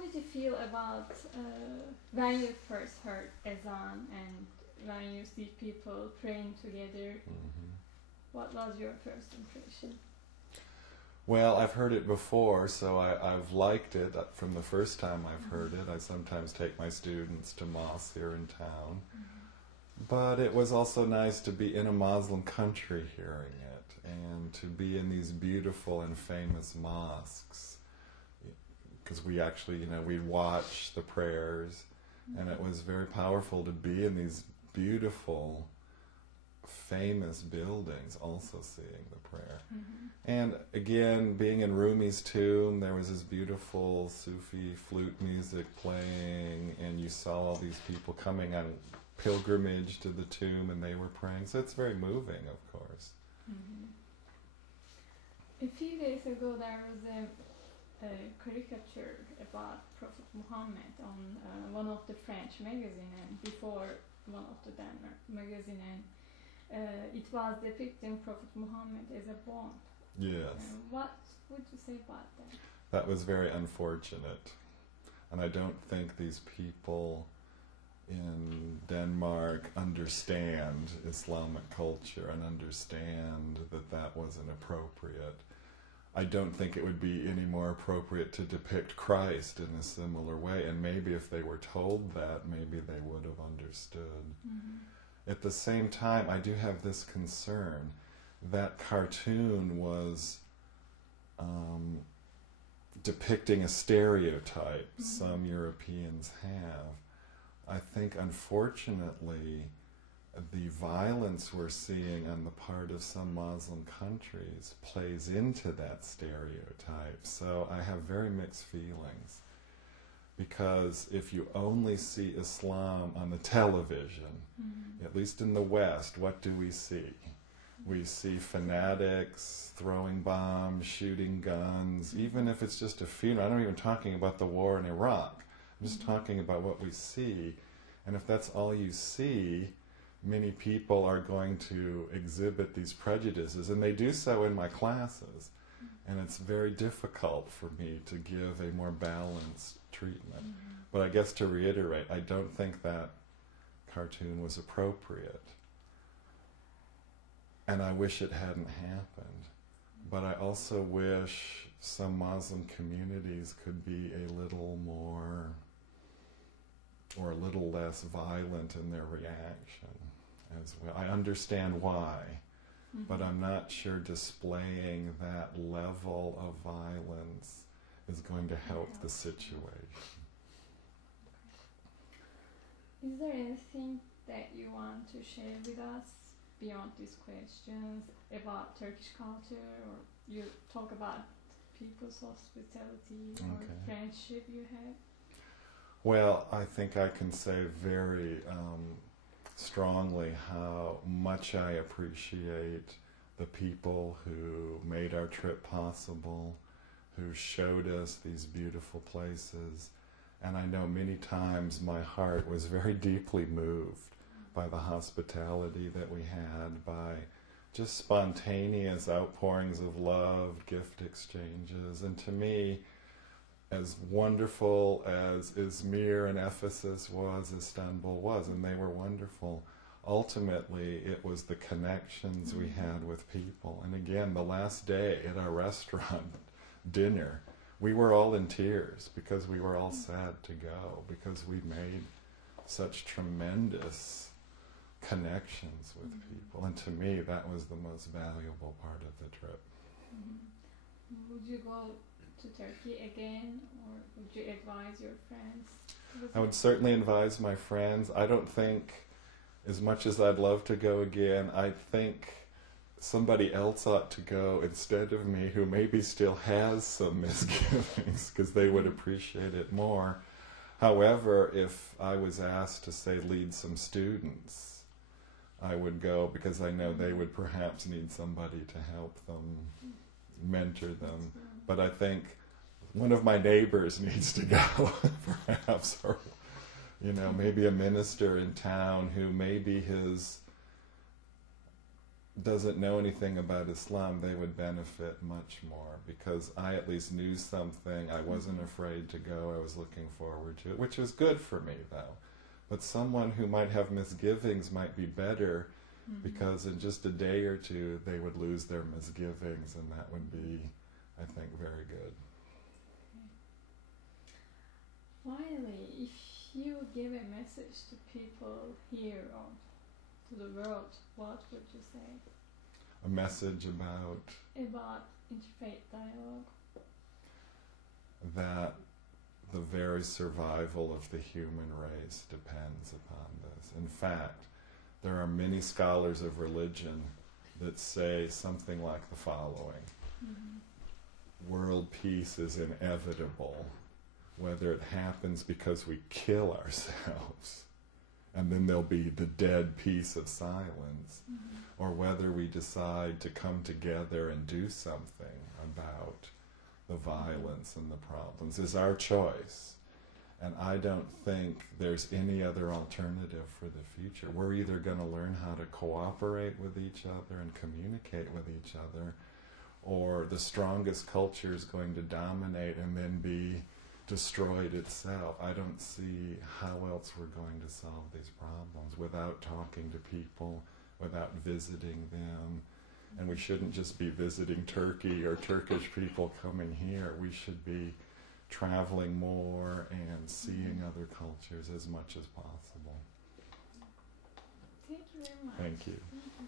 did you feel about when you first heard Ezan and when you see people praying together? Mm-hmm. What was your first impression? Well, I've heard it before, so I've liked it from the first time I've heard it. I sometimes take my students to mosques here in town. But it was also nice to be in a Muslim country hearing it, and to be in these beautiful and famous mosques. Because we actually, we'd watch the prayers, and it was very powerful to be in these beautiful, famous buildings also seeing the prayer. Mm-hmm. And again, being in Rumi's tomb, there was this beautiful Sufi flute music playing, and you saw all these people coming on pilgrimage to the tomb, and they were praying. So it's very moving, of course. Mm-hmm. A few days ago, there was a caricature about Prophet Muhammad on one of the French magazines, and before one of the Denmark magazine, and it was depicting Prophet Muhammad as a bomb. Yes. What would you say about that? That was very unfortunate. And I don't think these people in Denmark understand Islamic culture and understand that that wasn't appropriate. I don't think it would be any more appropriate to depict Christ in a similar way. And maybe if they were told that, maybe they would have understood. Mm-hmm. At the same time, I do have this concern. That cartoon was depicting a stereotype some Europeans have. I think, unfortunately, the violence we're seeing on the part of some Muslim countries plays into that stereotype. So I have very mixed feelings. Because if you only see Islam on the television, at least in the West, what do we see? We see fanatics throwing bombs, shooting guns, even if it's just a funeral. I'm not even talking about the war in Iraq. I'm just talking about what we see. And if that's all you see, many people are going to exhibit these prejudices, and they do so in my classes. And it's very difficult for me to give a more balanced treatment. But I guess to reiterate, I don't think that cartoon was appropriate. And I wish it hadn't happened. But I also wish some Muslim communities could be a little more or a little less violent in their reaction as well. I understand why. But I'm not sure displaying that level of violence is going to help the situation. Is there anything that you want to share with us beyond these questions about Turkish culture, or you talk about people's hospitality or friendship you had? Well, I think I can say very strongly how much I appreciate the people who made our trip possible, who showed us these beautiful places. And I know many times my heart was very deeply moved by the hospitality that we had, by just spontaneous outpourings of love, gift exchanges. And to me, as wonderful as Izmir and Ephesus was, Istanbul was, and they were wonderful, ultimately it was the connections we had with people. And again, the last day at our restaurant dinner, we were all in tears because we were all sad to go, because we made such tremendous connections with people. And to me, that was the most valuable part of the trip. Would you go to Turkey again, or would you advise your friends? I would certainly advise my friends. I don't think, as much as I'd love to go again, I think somebody else ought to go instead of me, who maybe still has some misgivings, because they would appreciate it more. However, if I was asked to, say, lead some students, I would go, because I know they would perhaps need somebody to help them, mentor them. But I think one of my neighbors needs to go, perhaps, or maybe a minister in town who maybe his doesn't know anything about Islam, they would benefit much more, because I at least knew something. I wasn't afraid to go. I was looking forward to it, which was good for me, though. But someone who might have misgivings might be better, because in just a day or two they would lose their misgivings, and that would be, I think, very good. Finally, if you give a message to people here or to the world, what would you say? A message about interfaith dialogue. That the very survival of the human race depends upon this. In fact, there are many scholars of religion that say something like the following. World peace is inevitable, whether it happens because we kill ourselves, and then there'll be the dead peace of silence, or whether we decide to come together and do something about the violence and the problems, is our choice. And I don't think there's any other alternative for the future. We're either going to learn how to cooperate with each other and communicate with each other, or the strongest culture is going to dominate and then be destroyed itself. I don't see how else we're going to solve these problems without talking to people, without visiting them. And we shouldn't just be visiting Turkey or Turkish people coming here. We should be traveling more and seeing other cultures as much as possible. Thank you very much. Thank you. Thank you.